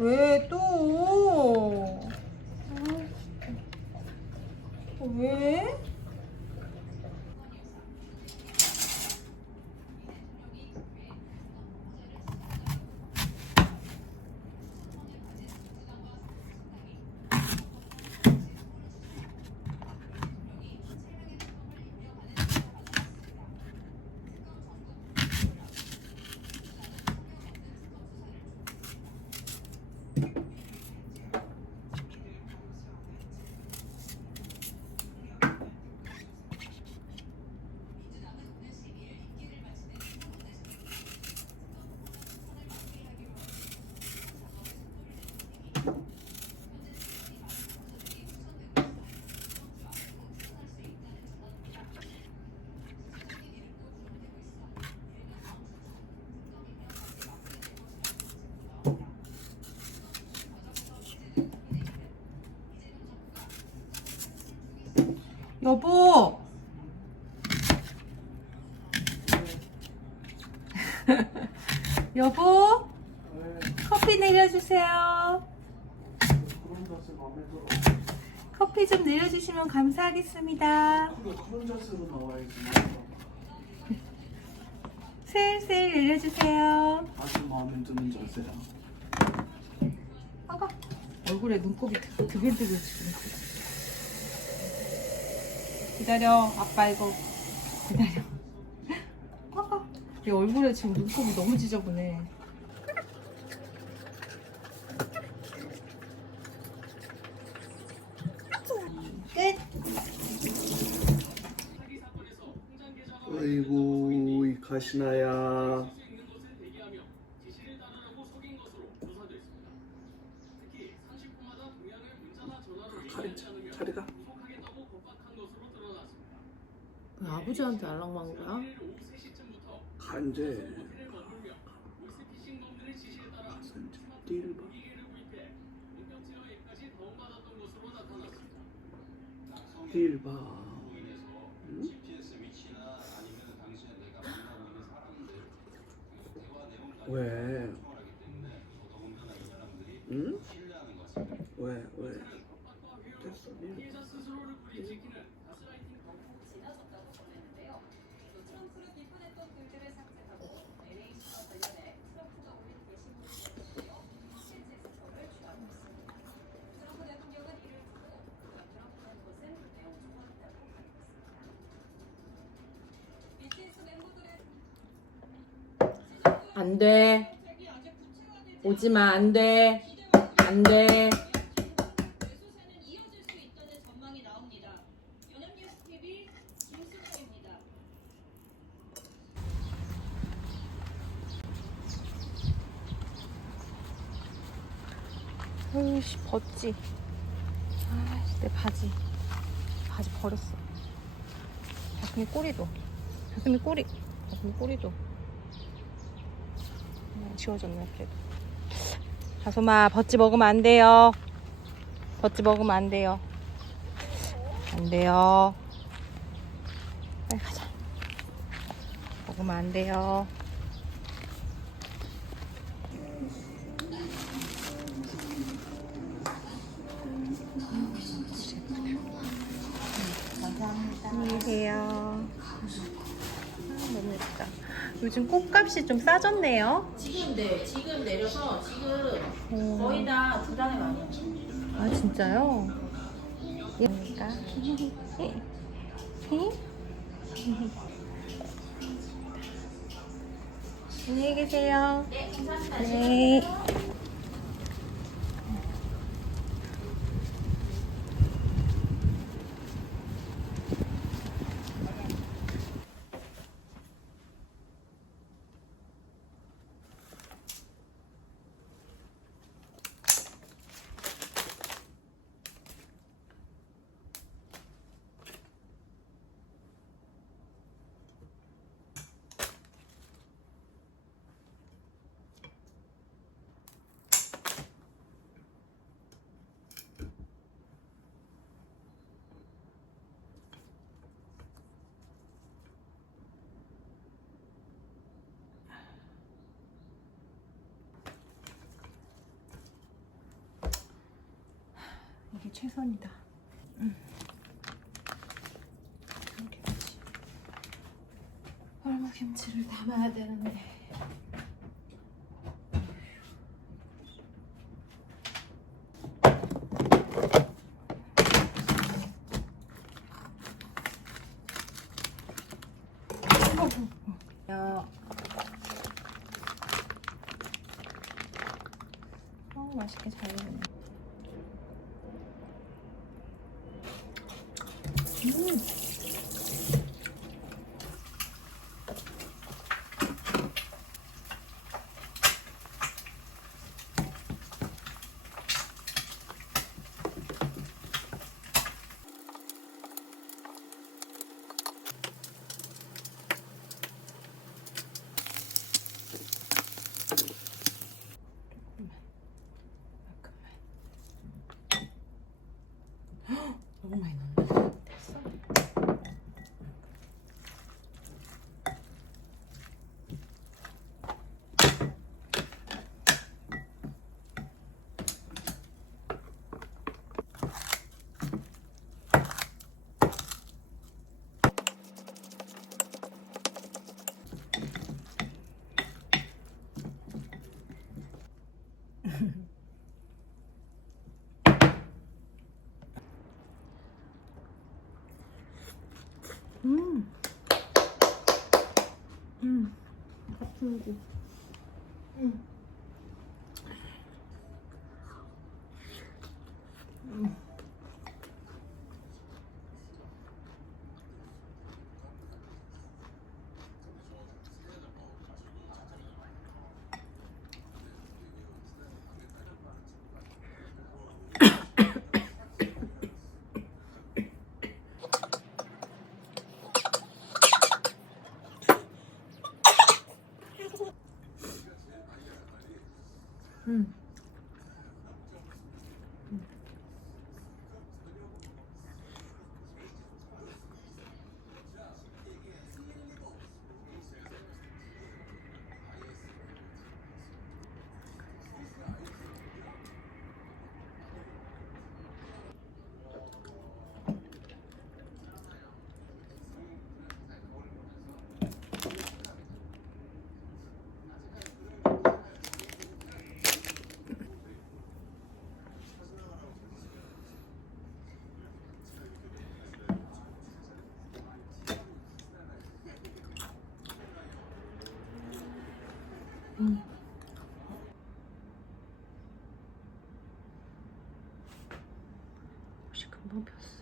왜 또? 아, 왜? 여보. 여보, 커피 내려주세요. 커피 좀 내려주시면 감사하겠습니다. 슬슬 내려주세요. 아주 마음에 드는 자세야. 아가 얼굴에 눈곱이 드글드글 지금. 기다려, 아빠 이거 기다려. 아가 내 얼굴에 지금 눈곱이 너무 지저분해. 끝. 아이고 이 가시나야. 자리 자리가. 아버지한테 연락만 거야? 가 이제. 가서 이제 띠를 봐. 응? 왜? 응? 왜? 왜? 됐어. 일. 안 돼. 오지 마, 안 돼. 안 돼. 아이씨, 벗지. 아이씨, 내 바지. 바지 버렸어. 가슴이 꼬리도. 가슴이 꼬리. 가슴이 꼬리도. 음, 지워졌네, 그래도. 가솜아, 벗지 먹으면 안 돼요. 벗지 먹으면 안 돼요. 안 돼요. 빨리 가자. 먹으면 안 돼요. 안녕히 계세요. 아, 너무 예쁘다. 요즘 꽃값이 좀 싸졌네요. 지금 네 지금 내려서 지금 오. 거의 다 두 단에 많이 아 진짜요? 그러니까 안녕히 계세요. 네 감사합니다. 네. 최선이다. 음. 얼마 김치를 담아야 되는데. 야. 어, 맛있게 잘 익었네. 음. 조금만. 너무 많이 넣었네. 됐어. 음. 음. 같은 고 음. 음. 음. 음. 금방 폈어.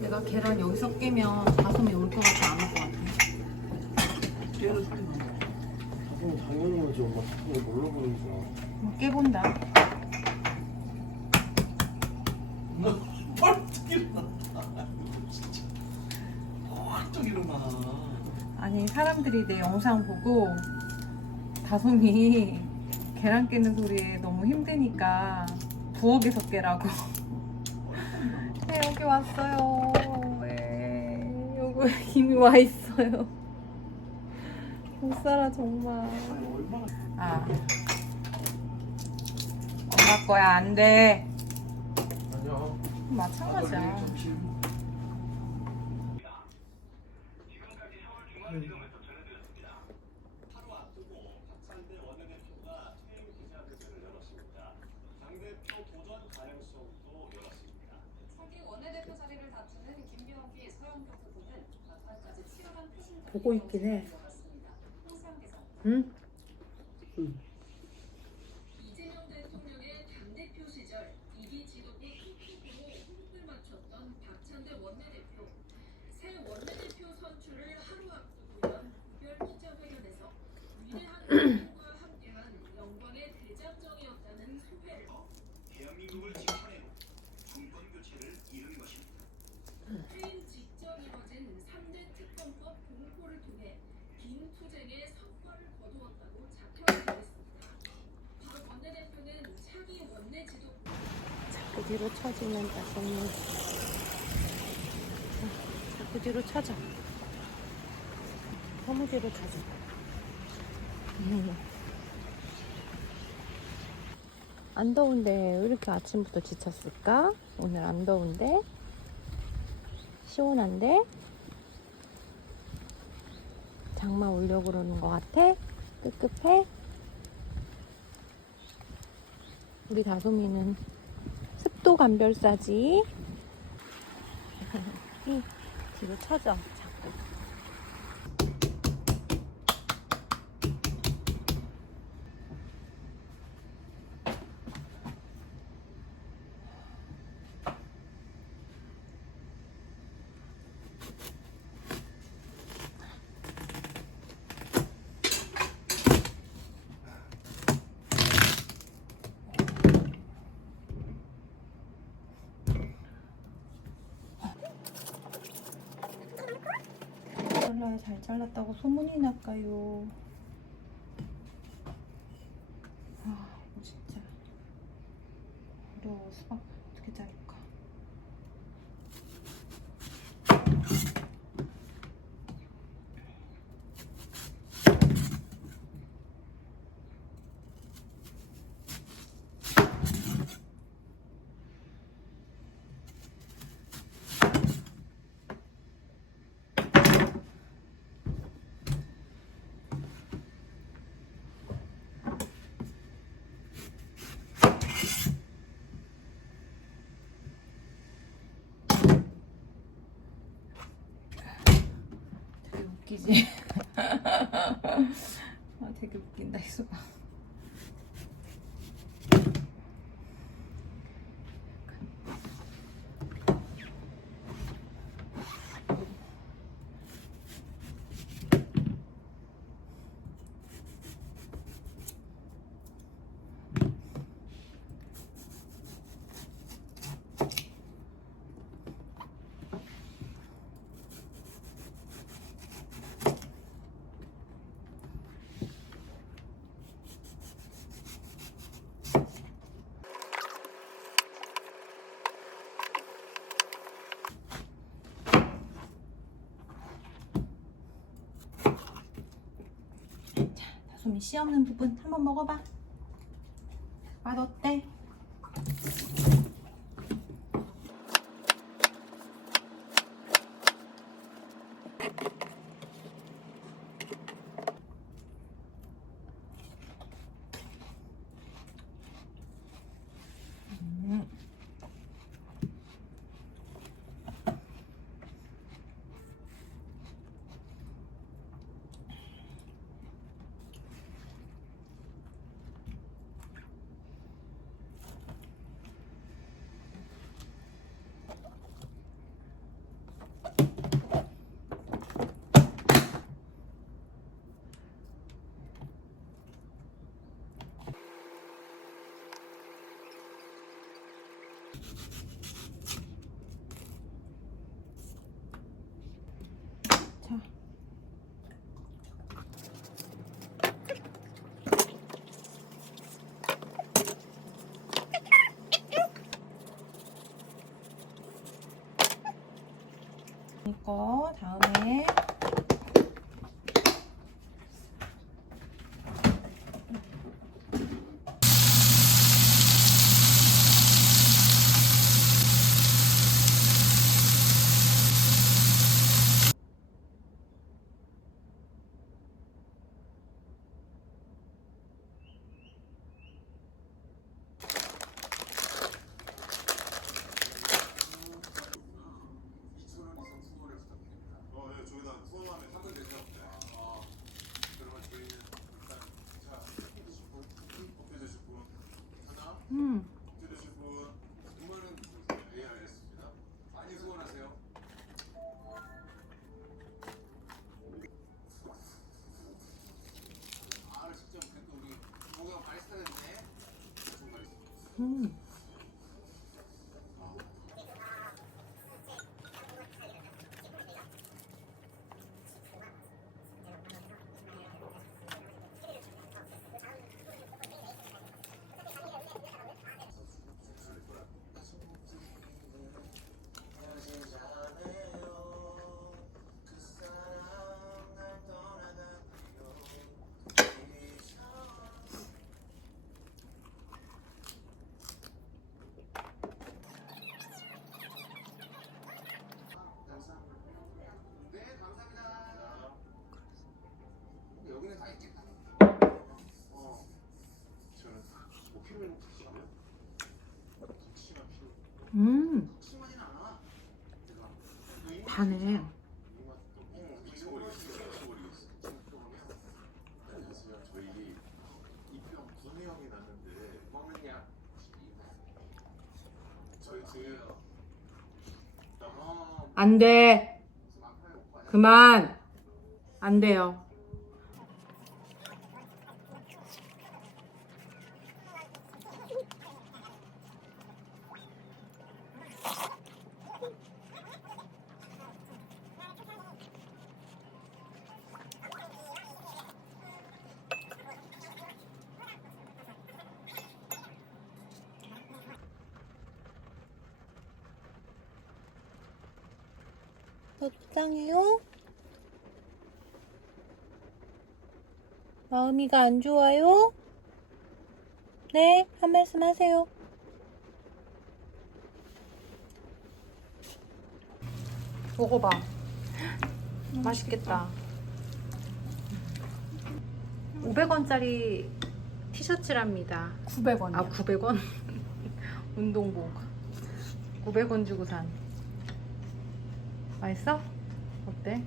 내가 계란 여기서 깨면 가슴이 올 것 같지 않을 것 같아. 깨는 당연히 오지 엄마 뭘로 보는 거야 뭐 깨본다. 펄쩍 일어나. 진짜. 펄쩍 일어나. 사람들이 내 영상 보고 다솜이 계란 깨는 소리에 너무 힘드니까 부엌에서 깨라고. 네, 여기 왔어요. 네, 여기 이미 와 있어요. 못 살아 정말. 아, 엄마 거야 안 돼. 아니야 마찬가지야. 점심. 차기 원내대표 자리를 다투는 김병기, 서영교 후보는 막판까지 치열한 표심 보고 있긴 해. 응? 이재명 대통령의 당대표 시절 이기 지도부 톡톡으로 호흡을 맞췄던 박찬대 원내대표. 새 원내대표 선출을 하루 앞두고 연 특별 기자회견에서 위대한 운동과 함께한 영광의 대장정이었다는 소회를 대한민국을 지켜내고 정권 교체를 이룬 것입니다. 퇴임 직전 이뤄진 3대 특검법 공포를 통해 긴 투쟁의 성과를 거두었다고 자평했습니다. 바로 원내대표는 차기 원내 지도 자꾸 뒤로 처지는 다솜이. 자꾸 뒤로 처져. 너무 뒤로 처져. 음. 안 더운데 왜 이렇게 아침부터 지쳤을까? 오늘 안 더운데? 시원한데? 장마 오려고 그러는 것 같아? 끄급해? 우리 다솜이는 습도 감별사지. 이 뒤로 쳐져, 자꾸. 잘 잘랐다고 소문이 날까요? 아, 이거 진짜 어려워. 수박 어떻게 자를까? 되게 웃기지? 아, 되게 웃긴다, 이 수박. 다솜이 씨 없는 부분 한번 먹어봐. 맛 어때? 이거 다음에 어, 예, 저기다 후원하면 상금 되죠? 네. 아, 그러면 저희는 일단 자, 커피 드실 분, 커피 드실 분, 하나, 음. 커피 드실 분, 두 분은 예, 알겠습니다. 많이 후원하세요. 아, 진짜 그래도 우리 뭐가 많이 사겠네. 정말 있 가네. 안 돼. 그만. 안 돼요. 속상해요? 마음이가 안 좋아요? 네, 한 말씀 하세요. 먹어봐. 맛있겠다. 500원짜리 티셔츠랍니다. 900원이요. 아, 900원? 운동복. 900원 주고 산. 맛있어? 어때?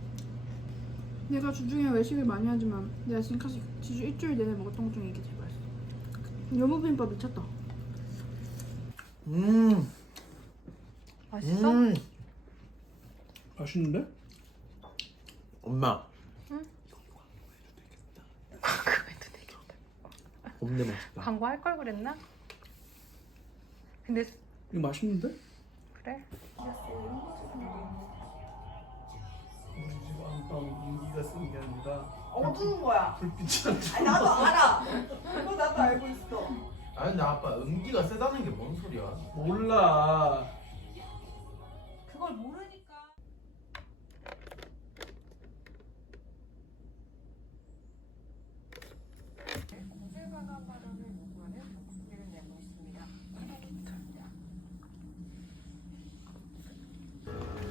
내가 주중에 외식을 많이 하지만 내가 지금까지 지주 일주일 내내 먹었던 것 중에 이게 제일 맛있어. 여무비빔밥 미쳤다. 음, 맛있어? 음. 맛있는데? 엄마. 응? 겁내 맛있다. 광고 할 걸 그랬나? 근데 이거 맛있는데? 그래? 집 안방 인기가 쓴게 아니라 어두운 거야. 불빛이 안 아니, 나도 알아. 그거 나도 알고 있어. 아니 근데 아빠 음기가 세다는 게 뭔 소리야? 몰라. 그걸 모르니까.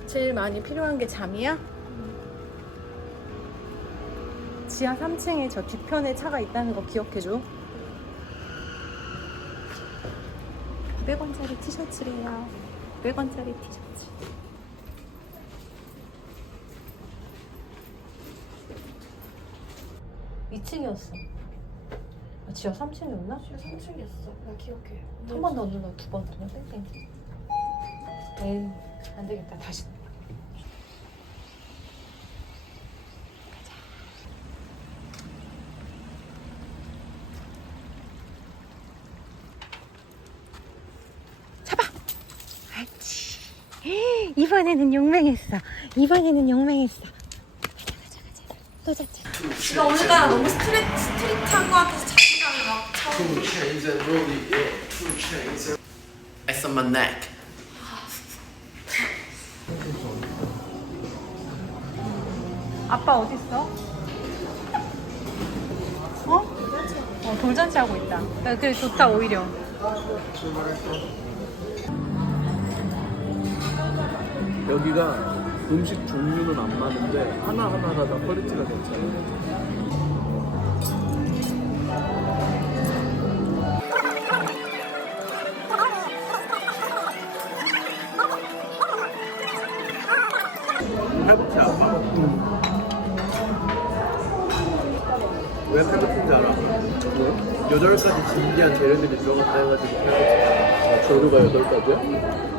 제일 많이 필요한 게 잠이야? 지하 3층에 저 뒤편에 차가 있다는 거 기억해줘. 900원짜리 티셔츠래요. 900원짜리 티셔츠. 이층이었어 아, 지하 3층이었나? 지하 3층이었어. 나 기억해. 한 번 더 눌러, 두 번 눌러, 땡땡. 에이, 안 되겠다. 다시. 이번에는 용맹했어. 이번에는 용맹했어. 가자, 가자, 가자. 또 잡자. 나 오늘따라 너무 스트레, 스트릿한 거 같아서 자신감이 막 차고. Two chains and rollie, yeah. Two chains. It's on my neck. 아빠 어딨어? 어? 어, 돌잔치 하고 있다. 나 그래 좋다 오히려. 여기가 음식 종류는 안 많은데 하나하나가 다 퀄리티가 괜찮아요. 왜 팔꿈치인지 알아? 왜? 여덟 가지 진기한 재료들이 들어갔다 해가지고 팔꿈치가 아, 재료가 여덟 가지야?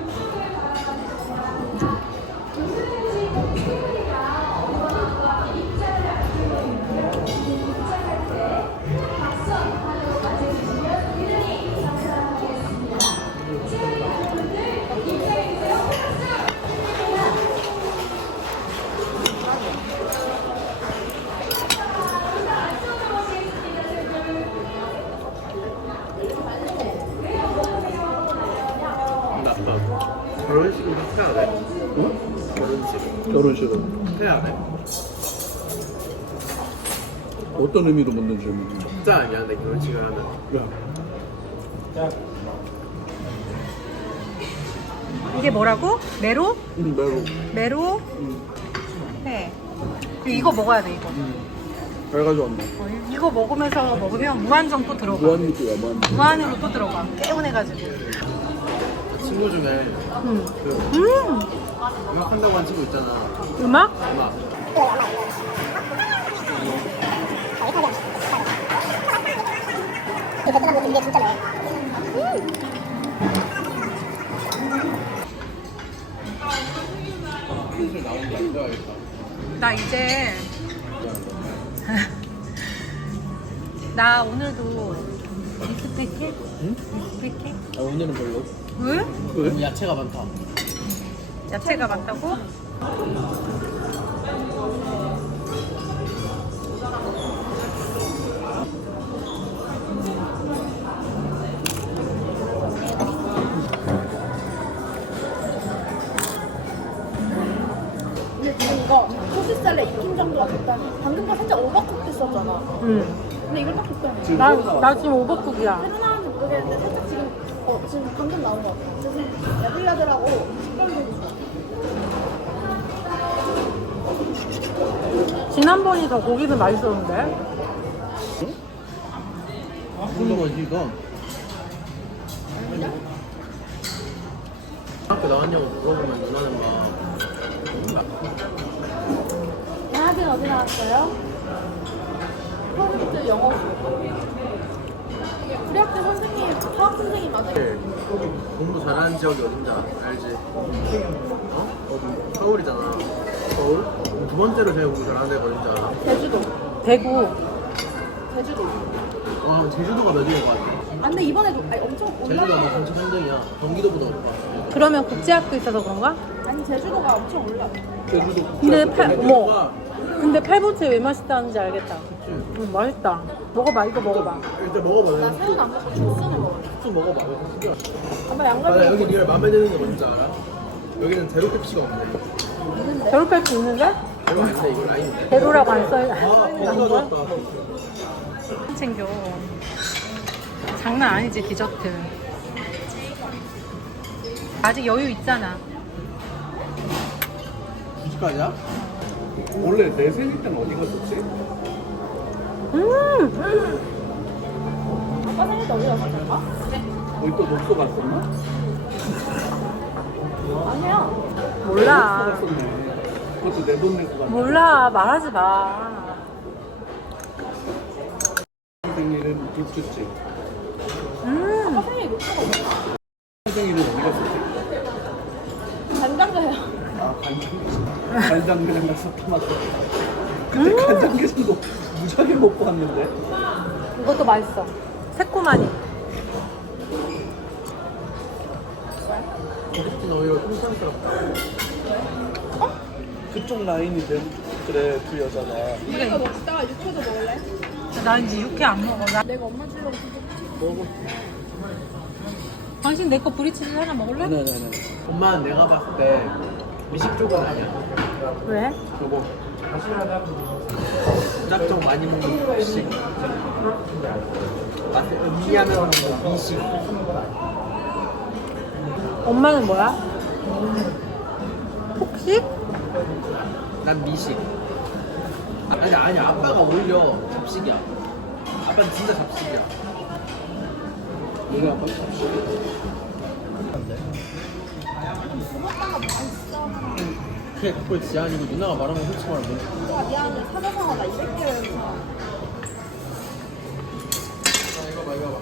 어떤 의미로 묻는 질문인지. 적자 아니야 내 결혼식을 하면 야, 이게 뭐라고? 메로? 음, 매로. 메로? 네. 그리고 이거 먹어야 돼 이거. 잘 가져왔네. 어, 이거 먹으면서 먹으면 무한정 또 들어가. 무한리필이야, 무한. 무한으로 또 들어가. 개운해가지고. 친구 중에 음. 그 음. 음악 한다고 한 친구 있잖아 음악? 음악 이제 나 오늘도 미스패키? 응? 미스패키? 아, 오늘은 별로. 왜? 왜? 야채가 많다. 야채가 많다고? 나. 나 지금 오버쿡이야. 새로 나왔는지 모르겠는데 살짝 지금 어 지금 방금 나온 거 같아. 지금 야들야들하고 식감도 좋아. 지난번이 더 고기는 맛있었는데? 무슨 거지 이거? 학교 나왔냐고 물어보면 누나는 막 대학은 어디 나왔어요? 영어 수업. 우리 학교 선생님, 화학 선생님 맞아요? 네. 공부 잘하는 지역이 어딘지? 알지? 어? 어 서울이잖아. 서울? 두 번째로 제일 공부 잘하는 데가 어딘지 알아? 제주도. 대구. 제주도. 와 제주도가 몇 위인 거 같아? 아 근데 이번에 도 아니, 엄청 제주도가 막 올라가. 전체 3등이야. 경기도보다 높아. 그러면 국제학교 있어서 그런가? 아니 제주도가 엄청 올라. 제주도. 근데 팔, 어머. 제주도가 근데 팔보채 왜 맛있다는지 알겠다. 응, 맛있다. 먹어봐, 이거 먹어봐. 일단 먹어봐. 나 새우는 안 먹고 죽순을 먹어. 좀 먹어봐. 이거. 아마 아, 양갈비 나 여기 리얼 마음에 드는 게 뭔지 알아? 여기는 제로 캡시가 없네. 배로 뺄수 있는데? 제로 아닌데 이거 라인인데. 배로라고 안 써, 아, 써있는 거야? 좋았다. 챙겨. 장난 아니지, 디저트. 아직 여유 있잖아. 2시까지야? 원래 내 생일 때는 어디 갔었지? 음! 아빠 생일 때 어디 갔었을까? 거기 또 녹소 갔었나? 아니야. 몰라. 갔었네. 그것도 내돈 내고 갔네. 몰라, 말하지 마. 생일은. 음! 아빠 생일 녹초가 뭐야? 생일은 어디 갔었지? 간장게장. 아 간장게장. 간장게장 갔었다 맞다. 그때 간장게장도 무지하게 먹고 왔는데. 이것도 맛있어. 새콤하니. 디저트는 오히려 통상스럽다. 그쪽 라인이 내 그래 그 여자가. 이거 먹다가 육회도 먹을래? 나 이제 육회 안 먹어. 나... 내가 엄마 주려고 진짜 먹어. 당신 내 거 브리치즈 하나 먹을래? 네네네. 엄마는 내가 봤을 때 미식 쪽은 아니야. 왜? 요거. 부작정 많이 먹는 미식. 맛을 음미하면 미식. 엄마는 뭐야? 폭식? 난 미식. 아, 아니 아니 아빠가 오히려 잡식이야. 아빠는 진짜 잡식이야. 우리 아빠 잡식. 그게 그걸 지안이고 누나가 말한 건 솔직히 말하면 뭔지 아 미안해 사자성어 나 200개를 해서 이거 봐 이거 봐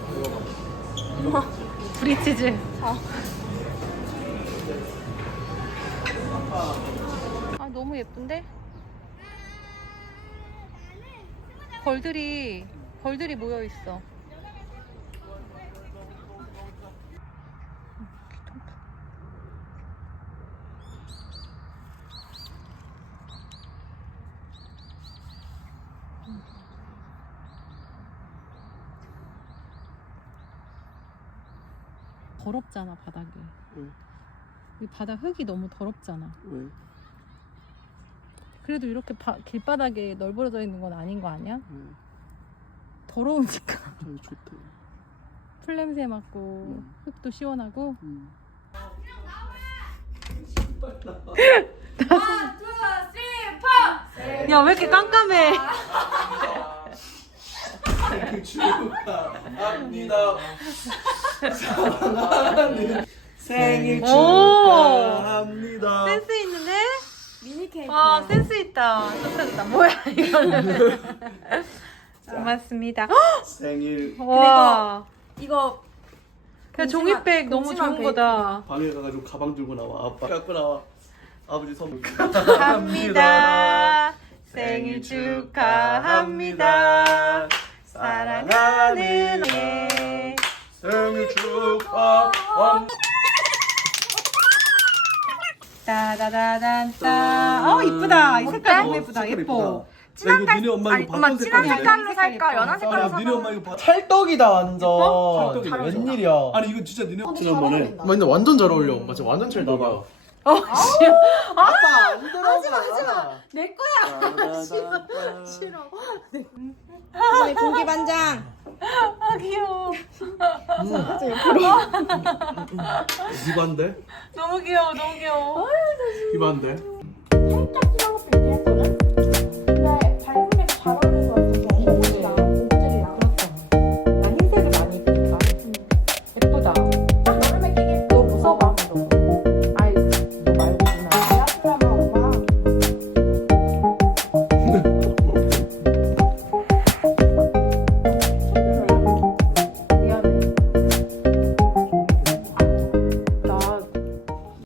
이거 봐. 브리치즈. 자아 너무 예쁜데? 벌들이 벌들이 모여 있어. 더럽잖아 바닥이. 왜? 이 바닥 흙이 너무 더럽잖아. 왜? 그래도 이렇게 바- 길바닥에 널브러져 있는 건 아닌 거 아니야? 왜? 더러우니까 아 좋대. 풀 냄새 맡고 흙도 시원하고 음. 야왜 이렇게 깜깜해 생일 축하합니다. 사랑하는 생일 오. 축하합니다. 센스 있는데? 미니 케이크 아 센스 있다 좋다 좋다 뭐야 이거는 고맙습니다 생일 와 이거 공지만- 종이백 너무 공지만 좋은 거다 방에 가가지고 가방 들고 나와. 아빠 갖고 나와. 아버지 선물. 감사합니다 생일 축하합니다. 사랑하는 애. 생일 축하합니다. 따다다단따. 어 이쁘다. 이 색깔 너무 예쁘다. 예뻐. 진한 달. 니네 엄마 아니, 이거 엄마 바꾼 진한 색깔이야. 색깔로 살까? 연한 색깔로 아, 살까? 니네 엄마 이거 봐. 찰떡이다 완전. 찰떡이다. 웬일이야. 아니 이거 진짜 니네 지난번에 엄마 근데 완전 잘 어울려. 엄마 진짜 완전 찰떡이야. 어, 아빠 안 들어가. 하지 마 하지 마. 내 거야. 어 머니 고기 반장. 아 귀여워. 비반데? 너무 귀여워. 너무 귀여워. 비반데? 살짝